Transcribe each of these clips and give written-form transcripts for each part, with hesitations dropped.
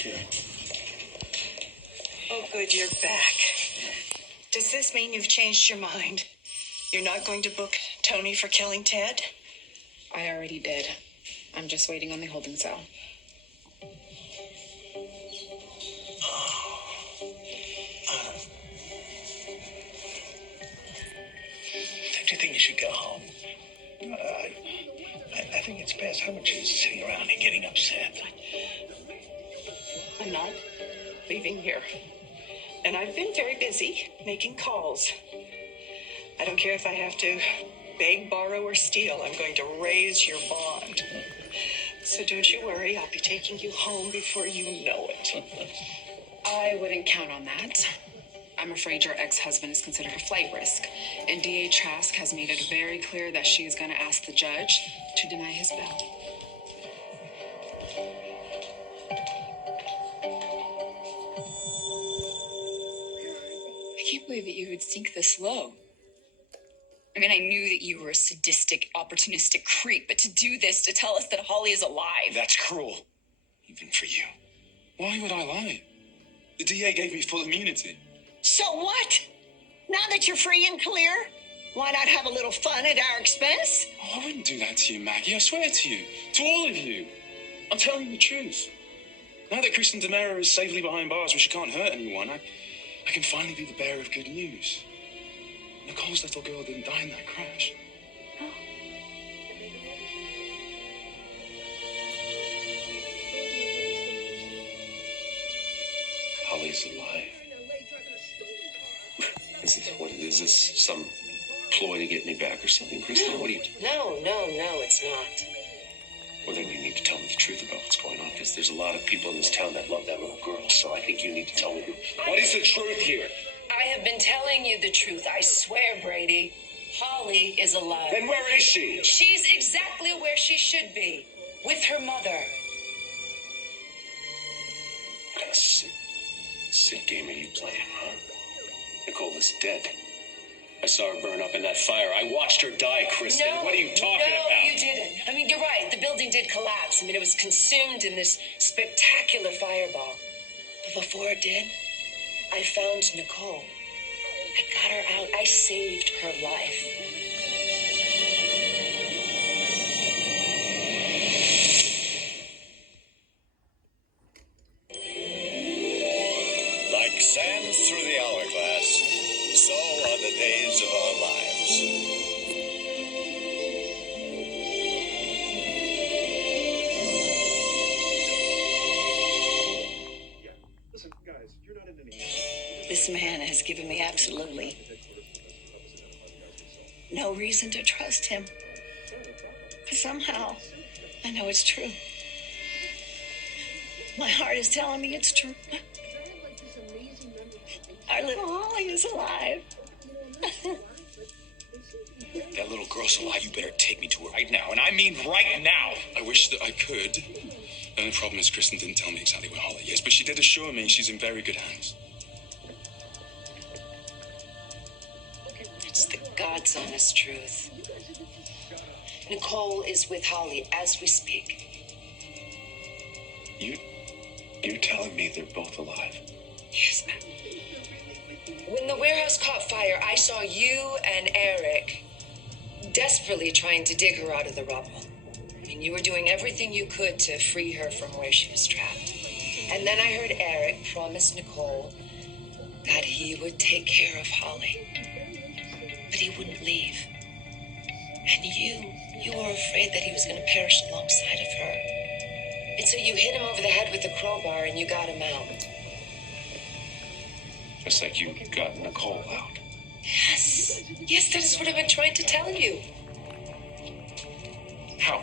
Thank you. Oh, good, you're back. Does this mean you've changed your mind? You're not going to book Tony for killing Ted? I already did. I'm just waiting on the holding cell. Don't you think you should go home? I think it's best. How much is sitting around and getting upset? I'm not leaving here. And I've been very busy making calls. I don't care if I have to beg, borrow, or steal. I'm going to raise your bond. So don't you worry. I'll be taking you home before you know it. I wouldn't count on that. I'm afraid your ex-husband is considered a flight risk, and DA Trask has made it very clear that she is going to ask the judge to deny his bail. I can't believe that you would sink this low. I mean, I knew that you were a sadistic, opportunistic creep, but to do this, to tell us that Holly is alive. That's cruel, even for you. Why would I lie? The DA gave me full immunity. So what? Now that you're free and clear, why not have a little fun at our expense? Oh, I wouldn't do that to you, Maggie. I swear to you. To all of you. I'm telling you the truth. Now that Kristen DeMera is safely behind bars where she can't hurt anyone, I can finally be the bearer of good news. Nicole's little girl didn't die in that crash. Holly's alive. Is this some ploy to get me back or something, Kristen? What do you... No, it's not. Well, then you need to tell me the truth about what's going on, because there's a lot of people in this town that love that little girl, so I think you need to tell me what is the truth here? I have been telling you the truth. I swear, Brady. Holly is alive. Then where is she? She's exactly where she should be. With her mother. What a sick game are you playing, huh? Nicole is dead. I saw her burn up in that fire. I watched her die, Kristen. No, what are you talking about? No, you didn't. I mean, you're right. The building did collapse. I mean, it was consumed in this spectacular fireball. But before it did, I found Nicole. I got her out. I saved her life. Like sands through the hourglass, so are the days of our lives. Yeah. Listen, guys, you're not in any... This man has given me absolutely no reason to trust him. But somehow, I know it's true. My heart is telling me it's true. Our little Holly is alive. That little girl's alive. You better take me to her right now, and I mean right now. I wish that I could. The only problem is Kristen didn't tell me exactly where Holly is, but she did assure me she's in very good hands. It's the God's honest truth. Nicole is with Holly as we speak. You're telling me they're both alive? Yes, ma'am. When the warehouse caught fire, I saw you and Eric desperately trying to dig her out of the rubble. I mean, you were doing everything you could to free her from where she was trapped. And then I heard Eric promise Nicole that he would take care of Holly. But he wouldn't leave. And you were afraid that he was going to perish alongside of her. And so you hit him over the head with a crowbar and you got him out. Just like you got Nicole out. Yes. Yes, that is what I've been trying to tell you. How?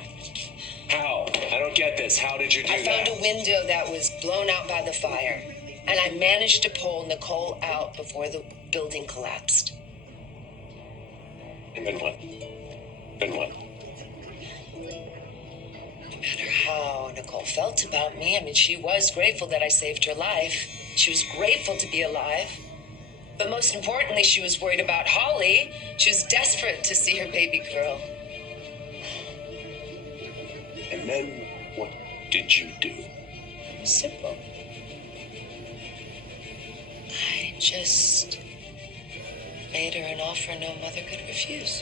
I don't get this. How did you do that? I found a window that was blown out by the fire, and I managed to pull Nicole out before the building collapsed. And then what? No matter how Nicole felt about me, I mean, she was grateful that I saved her life. She was grateful to be alive. But most importantly, she was worried about Holly. She was desperate to see her baby girl. And then what did you do? It was simple. just made her an offer no mother could refuse.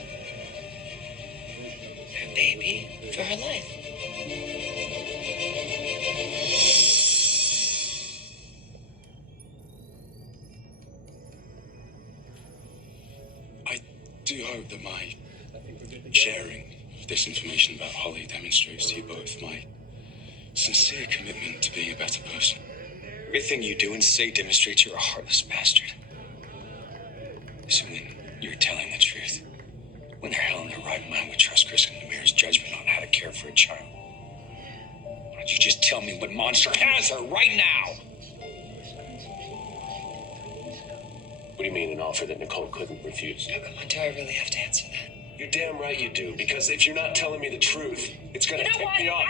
Her baby for her life. I do hope that my sharing of this information about Holly demonstrates to you both my sincere commitment to being a better person. Everything you do and say demonstrates you're a heartless bastard. Assuming you're telling the truth. When the hell in their right mind would trust Kristen Demere's judgment on how to care for a child? Why don't you just tell me what monster has her right now? What do you mean, an offer that Nicole couldn't refuse? Oh, come on, do I really have to answer that? You're damn right you do, because if you're not telling me the truth, it's gonna You know tick what? me off.